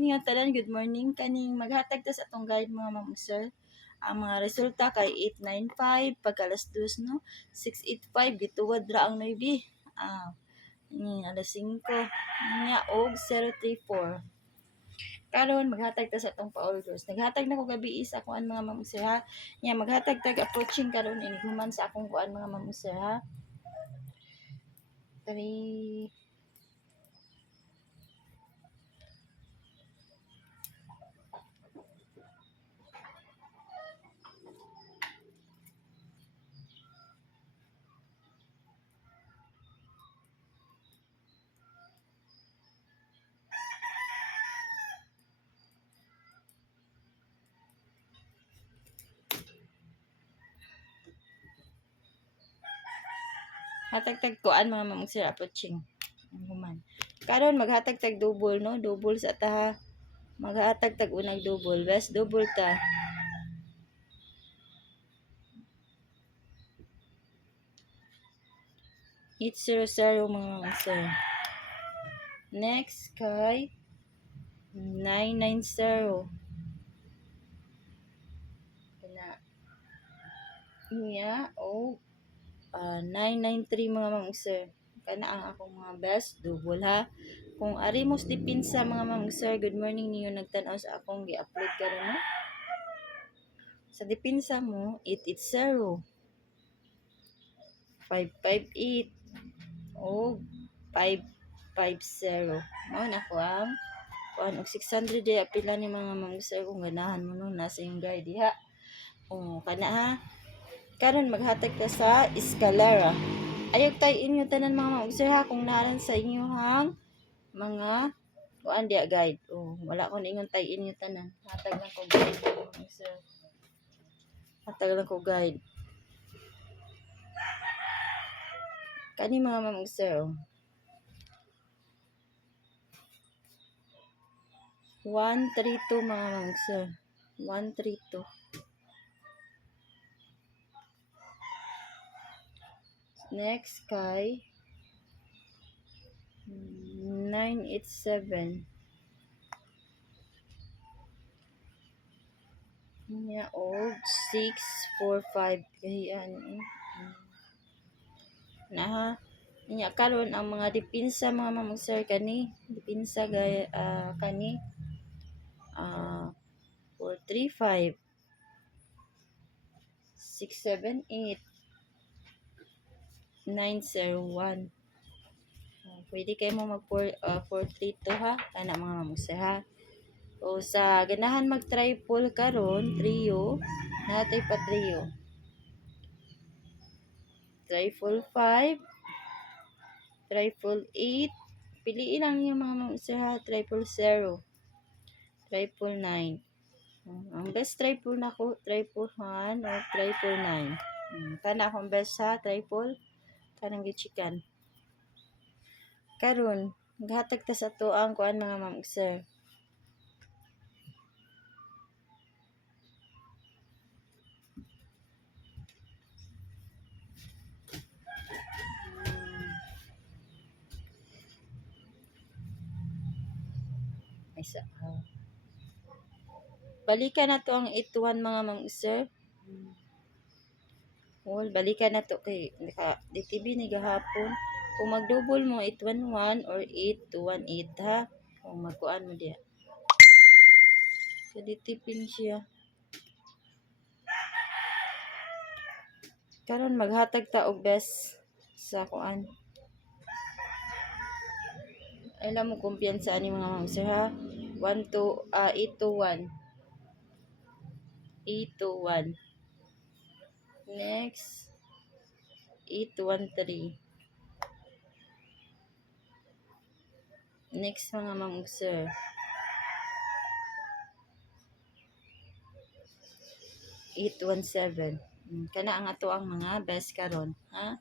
Ininyo tanan, good morning. Kaning maghatag ta sa atong guide mga ma'am sir. Ang mga resulta kay 895 pagka alas 2 no. 685 gituwad ra ang maybe. Ni alas 5 nya og 034. Karon maghatag ta sa atong pa-orders. Naghatag na ko gabi sa kuan mga ma'am sir ha. Nya maghatag tag approaching karon ini human sa akong kuan mga ma'am sir ha. 3 hatag tag kuan mga ma'am sir approaching. Human. Karon maghatag tag double no, double sa ta ha. Maghatag tag unang double, best double ta. It's 00 mga sir. Next kay 990. Kana niya o 993 mga ma'am sir. Kana ang akong mga best double ha. Kung ari mo dipinsa mga ma'am sir, good morning niyo nagtan-aw sa akong gi-upload karon no. Sa dipinsa mo 880 558 o 550. Mao na ko ang kuan og 600 di pila ni mga ma'am sir kung ganahan mo no nasa yung guide diha. Kana ha. Karon maghatag ka sa escalera. Ayog tay inyo tanan mga ma'am sir ha kung naran sa inyo hang mga kuan dia guide. Wala ko ningon tay inyo tanan. Hatag lang ko guide mga sir. Hatag lang ko guide. Kani mga ma'am sir. 132 mga ma'am sir. 132. Next kay 987. Nya og 645 kahiyan. Na ha. Nya karon ang mga dipinsa mga ma'am sir kani dipinsa gaya kani 435 678 901. Pwede kayo mo mag 432 ha kana mga ma'am sir ha. O sa ganahan mag triple karon trio natay pa trio. Triple 5, triple 8, piliin lang yung mga ma'am sir ha, triple 0, triple 9. Ang best triple na ko, triple 1 o triple 9. Kana akong best ha, triple, kanang gichikan. Karon, naghatag ta sa to ang kuan mga ma'am sir. Isa. Balikan na to ang 81 mga ma'am sir. Balikan na to kay DTV ni gahapon. Kung mag-double mo 811 or 8218 ha. Kung magkuan mo diya. So ditipin siya. Karon maghatag ta og best sa kuan. Alam mo kumpiyansa ani mga ma'am sir ha. 821. 821. Next 813. Next mga ma'am sir. 817. Kana ang ato ang mga best karon ha.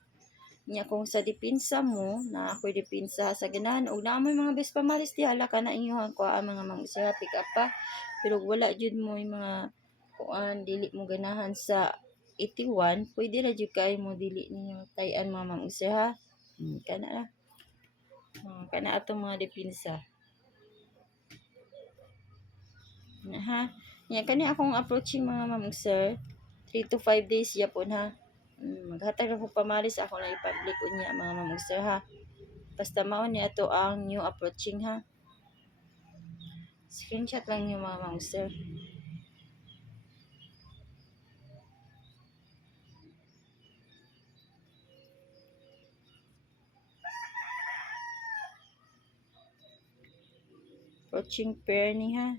Nya kung sa dipinsa mo na ako'y dipinsa sa ganahan og naamoy mga best pamalis di hala kana inyohan ko ang mga mangusira pick up pa pero wala jud mo yung mga kuan dili mo ganahan sa 81 pwede ra jud kay mo dili ninyo tay-an mga mangusira ha. Kana na kana atong mga dipinsa. Ha? Yan, kani akong approaching mga ma'am ug sir. 3 to 5 days yapon ha. Maghatag ako pamalis ako na i-public unya mga ma'am ug sir ha. Basta mao ni ato ang new approaching ha. Screenshot lang niyo mga ma'am ug sir. Approaching pair ni ha.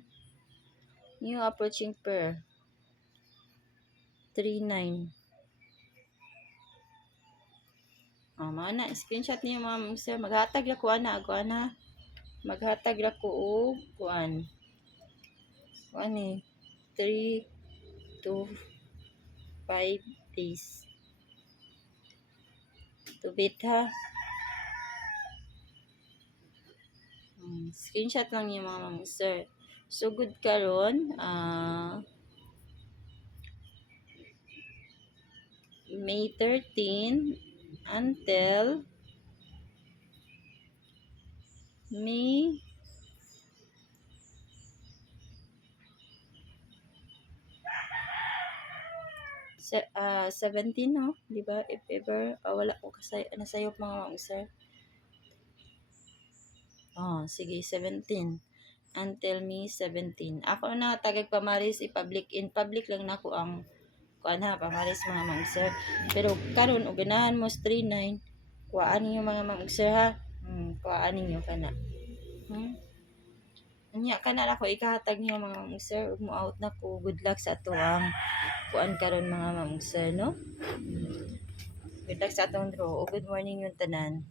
New approaching pair. 39. Mana screenshot niyo ma'am sir. Maghatag ra ko ana ako ana. Maghatag ra ko og kuan. Kuan ni 3 to 5 days. To bit ha. Screenshot lang niyo mga ma'am sir. So good karon May 13 until May 17 no, di ba? If ever wala ko kasi nasayop mga ma'am sir. Sige 17 until May 17. Ako na tagag pamaris i-public in public lang nako ang kuan ha pamaris mga ma'am sir. Pero karon og ganahan mo 39 kuhaan ninyo mga ma'am sir ha. Kuhaan ninyo kana. Unya kana ako ikahatag niyo mga ma'am sir ug mo out na ko. Good luck sa ato ang kuan karon mga ma'am sir no. Good luck sa atong draw. Good morning yung tanan.